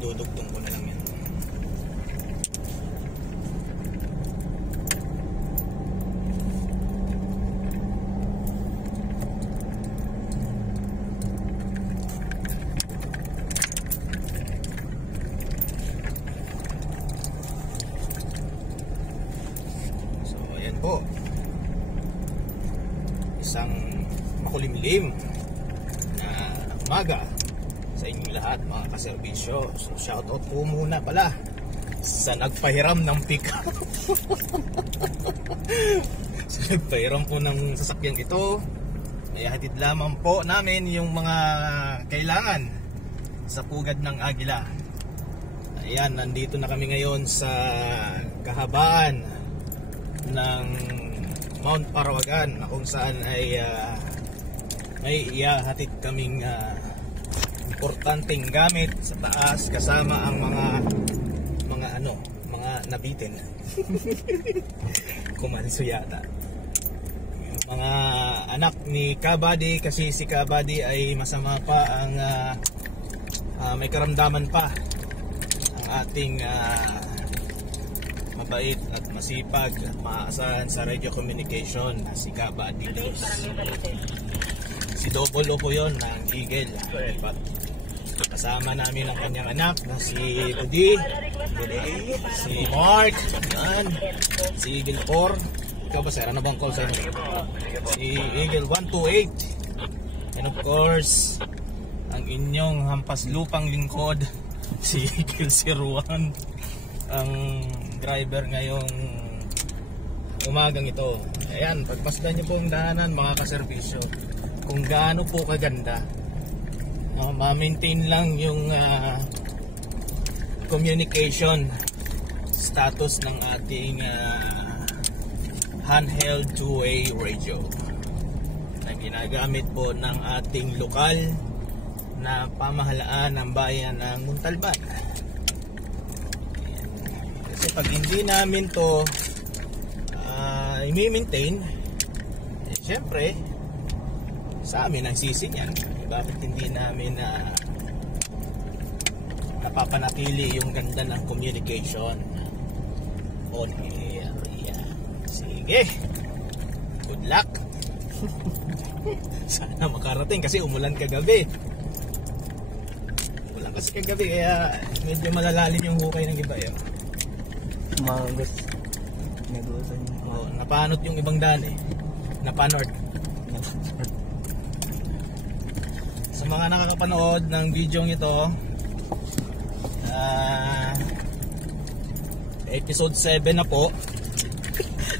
dudugtong ko na lang yan. So ayan po, isang makulimlim na umaga sa inyong lahat mga kaserbisyo. So shoutout po muna pala sa nagpahiram ng pick-up. Sa nagpahiram po ng sasakyan ito, ay hatid lamang po namin yung mga kailangan sa pugad ng Agila. Ayan, nandito na kami ngayon sa kahabaan ng Mount Parawagan, na kung saan ay may ihahatid kaming importanteng gamit sa taas, kasama ang mga nabitin. Kumanso yata yung mga anak ni Kabady, kasi si Kabady ay masama pa ang may karamdaman pa. Ang ating mabait at masipag at maaasahan sa radio communication, si Kabady. Si Double O po yun, ng Eagle. Kasama namin ang kanyang anak na si Rudy, si Mark, yan, si Eagle 4. Ikaw ba, sir? Ano bang call sign? Si Eagle 128. And of course, ang inyong hampas lupang lingkod, si Eagle 01, ang driver ngayong umagang ito. Ayan, pagpasdan nyo po ang daanan mga kaservisyo, kung gaano po kaganda. Ma-maintain lang yung communication status ng ating handheld two-way radio na ginagamit po ng ating lokal na pamahalaan ng bayan ng Montalban. Kasi pag hindi namin to i-maintain, syempre sa amin ang sisi niyan. Bakit hindi namin napapanatili yung ganda ng communication on air? Sige, good luck. Sana makarating kasi umulan kagabi. Umulan kasi kagabi, kaya medyo malalalim yung hukay ng iba yun. Magas. Napanot yung ibang daan eh. Napanort. Sa mga nakakapanood ng video ito, episode 7 na po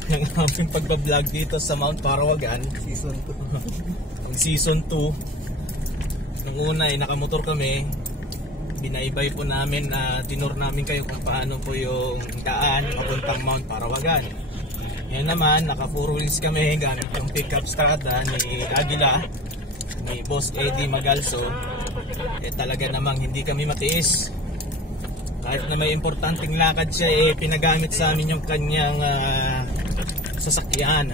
ng aming pagbablog dito sa Mount Parawagan, Season 2. Ang Season 2. Nung una ay nakamotor kami, binaybay po namin, tinur namin kayo kung paano po yung daan papuntang Mount Parawagan. Yan naman, naka 4 wheels kami gamit yung pickup strada ni Agila, ni Boss Eddie Magalso. Talaga namang hindi kami matiis. Kahit na may importanteng lakad siya, pinagamit sa amin yung kanyang sasakyan.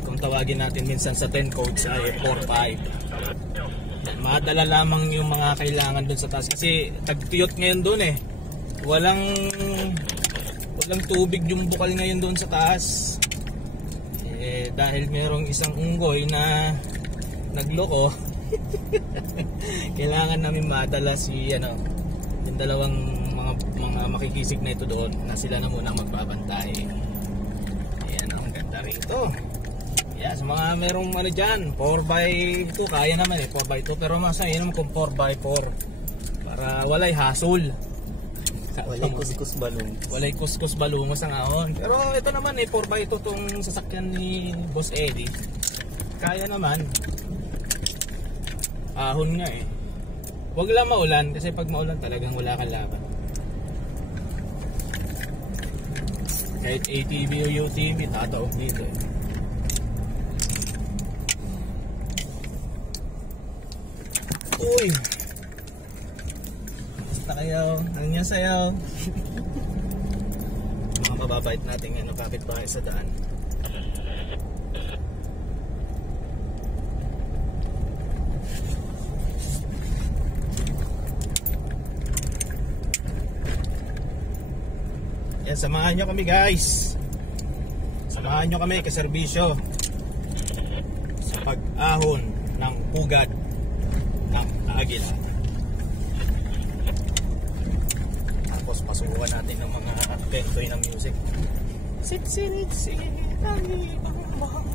Kung tawagin natin minsan sa 10 codes ay 4-5. Madala lamang yung mga kailangan dun sa taas, kasi tagtiyot ngayon dun walang tubig yung bukal ngayon dun sa taas, dahil merong isang unggoy na nagloko. Kailangan namin madala yung dalawang mga makikisig na ito doon, na sila na muna magbabantay. Ayan, ang ganda rito. Yeah, sa mga merong dyan, 4x2, kaya naman 4x2, pero masaya naman kung 4x4 para walay hassle. Walay kuskus balong. Walay kuskus balungos ang ahon. Pero ito naman 4x2 tong sasakyan ni Boss Eddie. Kaya naman. Ahon nga Huwag lang maulan, kasi pag maulan talagang wala kang laban. Kahit ATV o UTV, tataog dito Uy! Basta kayo, hanggang sayaw. Mga mababait natin kapit-bahay sa daan. Yan, samahan nyo kami guys. Samahan nyo kami kaserbisyo sa pag-ahon ng pugad ng agila. Tapos pasukan natin ng mga kentoy ng music. Sitsinitsin ang ibang mahal.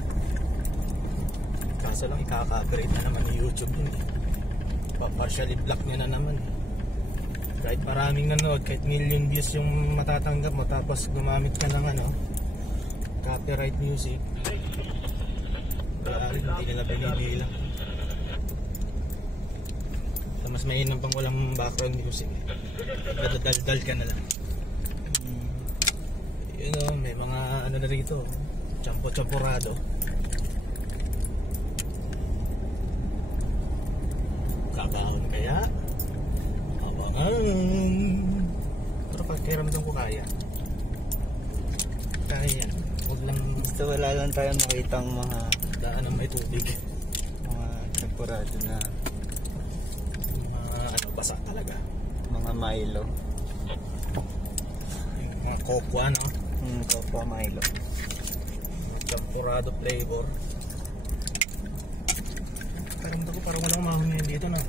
Kaso lang ikaka-upgrade na naman ni YouTube yun eh. Partially block nyo na naman eh. Kahit maraming nanood, kahit million views yung matatanggap mo, tapos gumamit ka ng copyright music, kaya hindi nila binibilang. So, mas mainam pang walang background music eh. Daldal ka na lang. Yun o, may mga ano na rito, champo-champurado. Kabahon kaya? Pero pagkiramdam ko kaya yan. Huwag lang Gusto wala lang tayo makita ang mga daan ng may tubig. temporado na Mga basa talaga. mga Milo. Yung mga kokwa, no? Copa Milo. Champurado flavor. Karamdam ko parang walang mahangin dito na.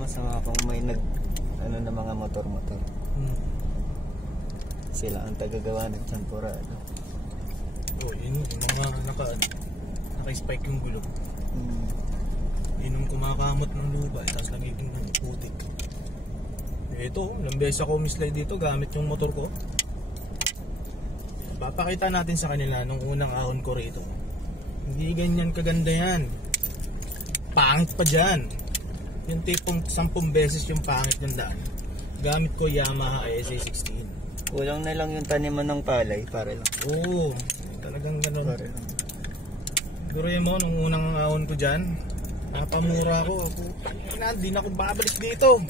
Masama kung may na mga motor-motor. Sila ang tagagawa ng temporado. Oh, yun yung mga naka-spike yung gulong. Yun yung kumakamot ng lupa, tapos nagiging putik. Ito, ilang beses ako mislide dito gamit yung motor ko. Papakita natin sa kanila nung unang ahon ko rito. Hindi ganyan kaganda yan. Pangit pa dyan. Yung tipong 10 beses yung pangit ng daan. Gamit ko Yamaha SA16. Kulang na lang yung taniman ng palay para lang. Oo, talagang ganun. Para lang. Guruin mo, nung unang ahon ko dyan, napamura ko. Hindi na ako babalik dito.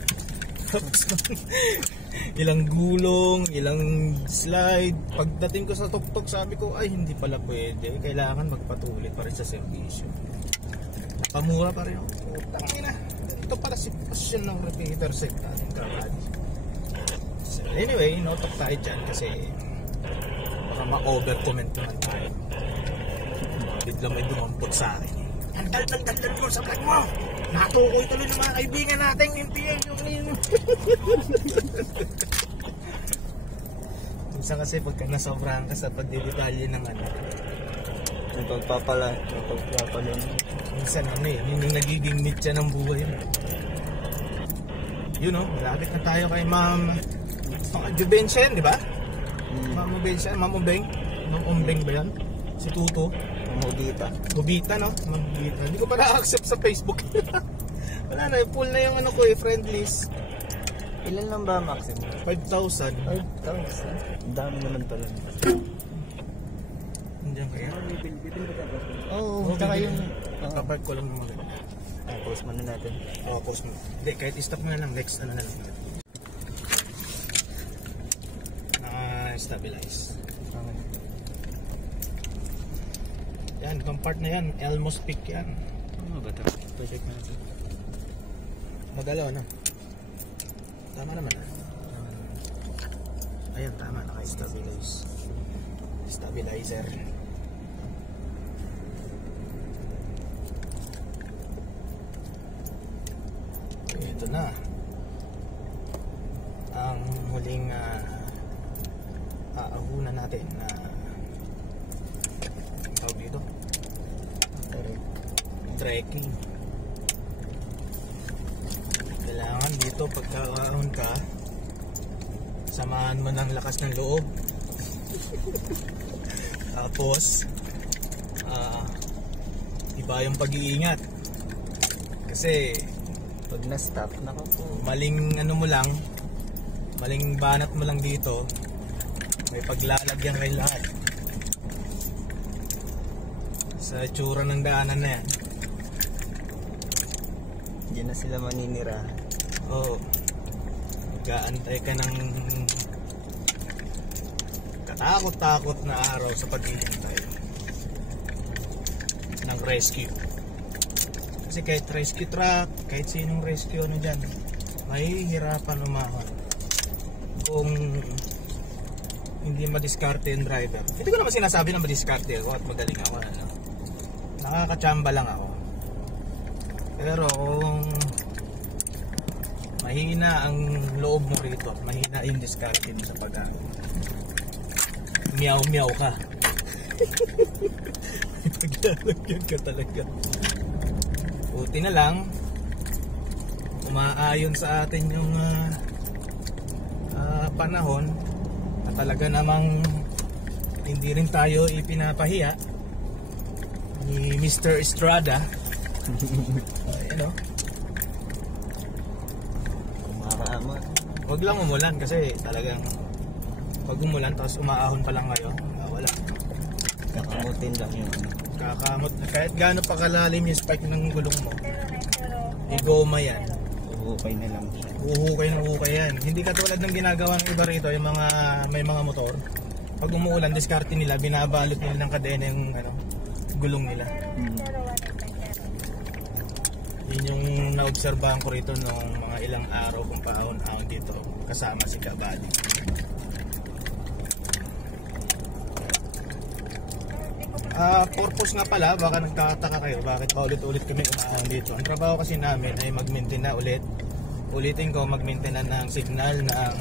Ilang gulong, ilang slide. Pagdating ko sa tuktok, sabi ko, ay hindi pala pwede. Kailangan magpatuloy pa rin sa servisyo. Pamura pa rin ako. Tangina. Ito pala si passion ng repeater set natin kakali. So, anyway, notok tayo dyan kasi baka ma-over-comment naman tayo. Biglang may dumampot sa akin. Ang dal mo sa vlog mo! Natukoy tuloy ng mga kaibigan natin yung PL yung minsan kasi pagka nasobrahan ka sa pagdidetalye ng Yung pagpapala. minsan yun yung nagiging mitya ng buhay yun o, malapit na tayo kay Ma'am Jubenchen, di ba? Ma'am Jubenchen, Ma'am Umbeng ba yan? Si Tuto Mubita, no? Mubita. Hindi ko pa na-accept sa Facebook. Wala na, full na yung friend list. Ilan lang ba maximum? 5,000. 5,000. Ang dami naman pala. Hindi kaya. Oo, tsaka yung... Kapag ko lang naman. Post mo na natin. Post mo. Hindi, kahit i-stop mo na lang. Next, na lang. Stabilize. Yan, itong part na yan, Elmo's Peak yan. Ano ba ito? Check natin. Magalaw na. Tama naman na. Ayan, tama. Naka-stabilize. Stabilizer. Ito na. Ang huling aahunan natin na tawag dito trekking. Kailangan dito pagkakaroon ka, samahan mo ng lakas ng loob. Tapos iba yung pag-iingat kasi Pag na-stop, nako po. maling maling banat mo lang dito, may paglalagyan kayo lahat sa itsura ng daanan na yan. Diyan na sila maninira. Oo. Mag-aantay ka ng katakot-takot na araw sa paghihintay ng rescue. Kasi kahit rescue truck, kahit sinong rescue dyan, mahihirapan umahon. kung hindi madiskarte yung driver. Hindi ko naman sinasabi na madiskarte ako at magaling ako. Ano? Nakakachamba lang ako. Pero kung mahina ang loob mo rito, mahina yung diskarte mo sa pagkain, meow ka. Paglalagyan ka talaga. Buti na lang umaayon sa atin yung panahon na talaga namang hindi rin tayo ipinapahiya ni Mr. Estrada. Ayan o. Kumakaamat. Huwag lang umulan kasi talagang pag umulan tapos umaahon pa lang ngayon, wala. Kakamutin lang yun. Kakamot. Kahit gaano pa kalalim yung spike ng gulong mo, igoma yan. Uhukay na lang siya. Uhukay yan. Hindi katulad ng ginagawa ng iba rito, yung mga may mga motor. Pag umuulan, diskarte nila, binabalot nila ng kadena yung gulong nila. Yun yung naobserbahan ko rito nung mga ilang araw kung paahon-ahon dito kasama si Kabali. Purpose nga pala, baka nagtataka kayo bakit paulit-ulit kami umaahon dito. Ang trabaho kasi namin ay mag-maintain na ulitin ko, mag-maintain na ng signal ng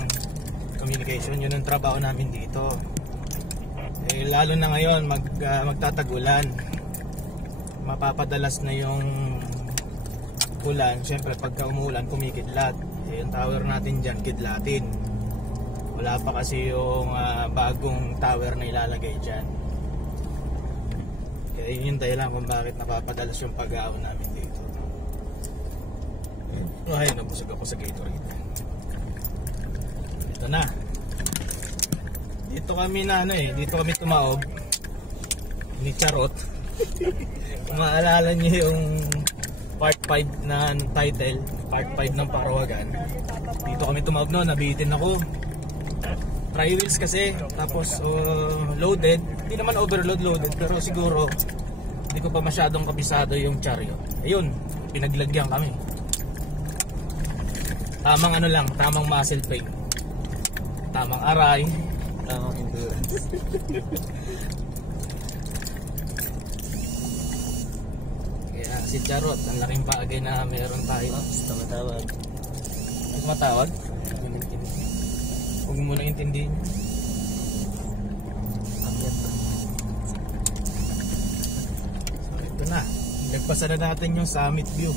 communication. Yun ang trabaho namin dito. Lalo na ngayon magtatagulan, mapapadalas na yung ulan. Siyempre pagka umuulan kumikidlat, yung tower natin dyan kidlatin. Wala pa kasi yung bagong tower na ilalagay dyan. Kaya yun yung dahilan kung bakit napapadalas yung pag-aawon namin dito. Ay, nabusog ako sa Gatorade. Ito na. Dito kami dito kami tumaob ni Charot. Kung maalala niyo yung part 5 na title, part 5 ng Parawagan. Dito kami tumaob noon, nabitin ako. Try wheels kasi, tapos loaded. Hindi naman overload loaded, pero siguro hindi ko pa masyadong kabisado yung chariot. Ayun, pinaglagyan kami. Tamang tamang muscle pain. Tamang aray. Tamang endurance. Kaya si Charot, ang laking bagay na meron tayo. Tumatawag. Tumatawag? Huwag mo na intindihin. So ito na, nagpasa na natin yung summit view.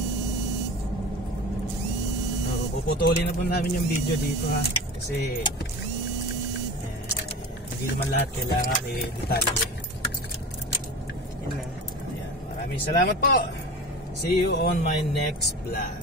Puputulin na po namin yung video dito kasi hindi naman lahat kailangan detalye. Ayan, maraming salamat po. See you on my next vlog.